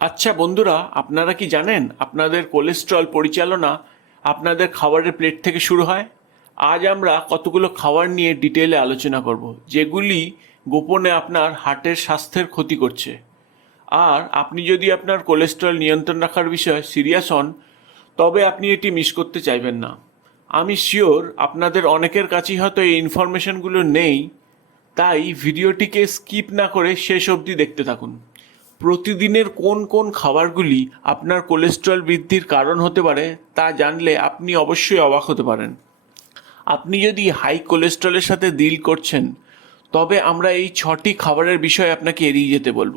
আচ্ছা বন্ধুরা, আপনারা কি জানেন আপনাদের কোলেস্ট্রল পরিচালনা আপনাদের খাবারের প্লেট থেকে শুরু হয়? আজ আমরা কতগুলো খাবার নিয়ে ডিটেলে আলোচনা করব, যেগুলি গোপনে আপনার হার্টের স্বাস্থ্যের ক্ষতি করছে। আর আপনি যদি আপনার কোলেস্ট্রল নিয়ন্ত্রণ রাখার বিষয়ে সিরিয়াস হন, তবে আপনি এটি মিস করতে চাইবেন না। আমি শিওর আপনাদের অনেকের কাছেই হয়তো এই ইনফরমেশনগুলো নেই, তাই ভিডিওটিকে স্কিপ না করে শেষ অবধি দেখতে থাকুন। প্রতিদিনের কোন কোন খাবারগুলি আপনার কোলেস্ট্রল বৃদ্ধির কারণ হতে পারে তা জানলে আপনি অবশ্যই অবাক হতে পারেন। আপনি যদি হাই কোলেস্ট্রলের সাথে ডিল করছেন, তবে আমরা এই ছটি খাবারের বিষয়ে আপনাকে এড়িয়ে যেতে বলব।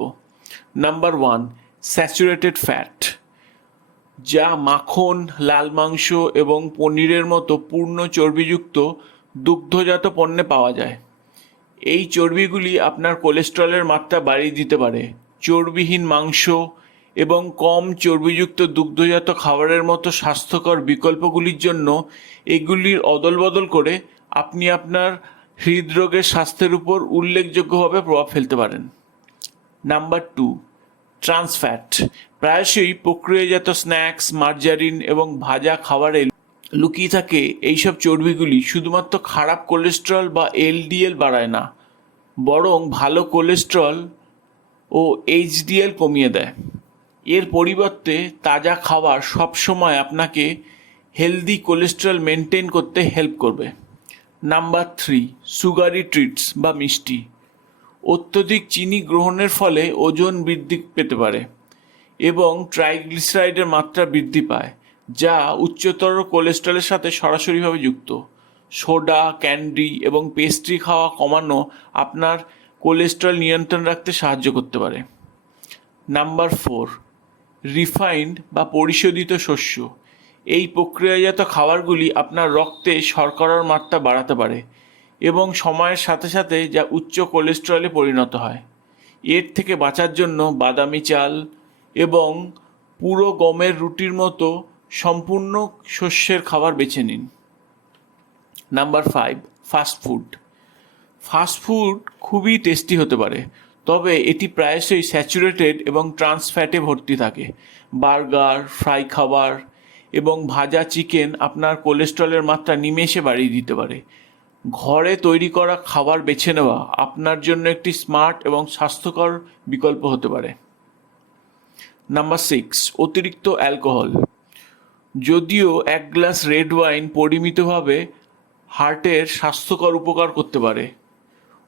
নাম্বার ওয়ান স্যাচুরেটেড ফ্যাট যা মাখন, লাল মাংস এবং পনিরের মতো পূর্ণ চর্বিযুক্ত দুগ্ধজাত পণ্যে পাওয়া যায়। এই চর্বিগুলি আপনার কোলেস্ট্রলের মাত্রা বাড়িয়ে দিতে পারে। চর্বিহীন মাংস এবং কম চর্বিযুক্ত দুগ্ধজাত খাবারের মতো স্বাস্থ্যকর বিকল্পগুলির জন্য এগুলির অদলবদল করে আপনি আপনার হৃদরোগের স্বাস্থ্যের উপর উল্লেখযোগ্যভাবে প্রভাব ফেলতে পারেন। নাম্বার টু ট্রান্সফ্যাট প্রায়শই প্রক্রিয়াজাত স্ন্যাক্স, মার্জারিন এবং ভাজা খাবারে লুকিয়ে থাকে এইসব চর্বিগুলি শুধুমাত্র খারাপ কোলেস্ট্রল বা এলডিএল বাড়ায় না, বরং ভালো কোলেস্ট্রল ও এইচডিএল কমিয়ে দেয়। এর পরিবর্তে তাজা খাবার সবসময় আপনাকে হেলদি কোলেস্ট্রল মেনটেন করতে হেল্প করবে। নাম্বার থ্রি সুগারি ট্রিটস বা মিষ্টি। অত্যধিক চিনি গ্রহণের ফলে ওজন বৃদ্ধি পেতে পারে এবং ট্রাইগ্লিসারাইডের মাত্রা বৃদ্ধি পায়, যা উচ্চতর কোলেস্ট্রলের সাথে সরাসরিভাবে যুক্ত। সোডা, ক্যান্ডি এবং পেস্ট্রি খাওয়া কমানো আপনার কোলেস্ট্রল নিয়ন্ত্রণ রাখতে সাহায্য করতে পারে। নাম্বার ফোর, রিফাইন্ড বা পরিশোধিত শস্য। এই প্রক্রিয়াজাত খাবারগুলি আপনার রক্তে শর্করার মাত্রা বাড়াতে পারে এবং সময়ের সাথে সাথে যা উচ্চ কোলেস্ট্রলে পরিণত হয়। এর থেকে বাঁচার জন্য বাদামি চাল এবং পুরো গমের রুটির মতো সম্পূর্ণ শস্যের খাবার বেছে নিন। Number five, fast food. Fast food খুবই টেস্টি হতে পারে। তবে এটি প্রায়শই স্যাচুরেটেড এবং ট্রান্স ফ্যাটে ভর্তি থাকে। বার্গার, ফ্রাই খাবার এবং ভাজা চিকেন আপনার কোলেস্ট্রলের মাত্রা নিমেষে বাড়িয়ে দিতে পারে। ঘরে তৈরি করা খাবার বেছে নেওয়া আপনার জন্য একটি স্মার্ট এবং স্বাস্থ্যকর বিকল্প হতে পারে। নাম্বার সিক্স অতিরিক্ত অ্যালকোহল যদিও এক গ্লাস রেড ওয়াইন পরিমিতভাবে হার্টের স্বাস্থ্যকর উপকার করতে পারে।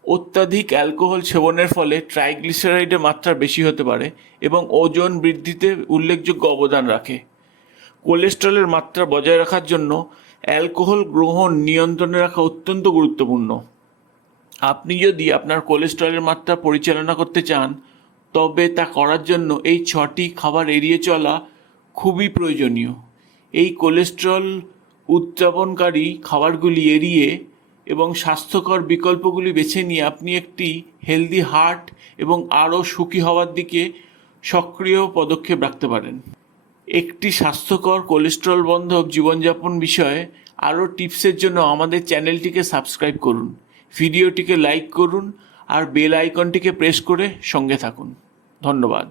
অত্যাধিক অ্যালকোহল সেবনের ফলে ট্রাইগ্লিসারাইডের মাত্রা বেশি হতে পারে এবং ওজন বৃদ্ধিতে উল্লেখযোগ্য অবদান রাখে। কোলেস্ট্রলের মাত্রা বজায় রাখার জন্য অ্যালকোহল গ্রহণ নিয়ন্ত্রণে রাখা অত্যন্ত গুরুত্বপূর্ণ। আপনি যদি আপনার কোলেস্ট্রলের মাত্রা পরিচালনা করতে চান, তবে তা করার জন্য এই ছটি খাবার এড়িয়ে চলা খুবই প্রয়োজনীয়। এই কোলেস্ট্রল উদ্যাপনকারী খাবারগুলি এড়িয়ে এবং স্বাস্থ্যকর বিকল্পগুলি বেছে নিয়ে আপনি একটি হেলদি হার্ট এবং আরও সুখী হওয়ার দিকে সক্রিয় পদক্ষেপ রাখতে পারেন। একটি স্বাস্থ্যকর কোলেস্ট্রল বন্ধক জীবনযাপন বিষয়ে আরও টিপসের জন্য আমাদের চ্যানেলটিকে সাবস্ক্রাইব করুন, ভিডিওটিকে লাইক করুন আর বেল আইকনটিকে প্রেস করে সঙ্গে থাকুন। ধন্যবাদ।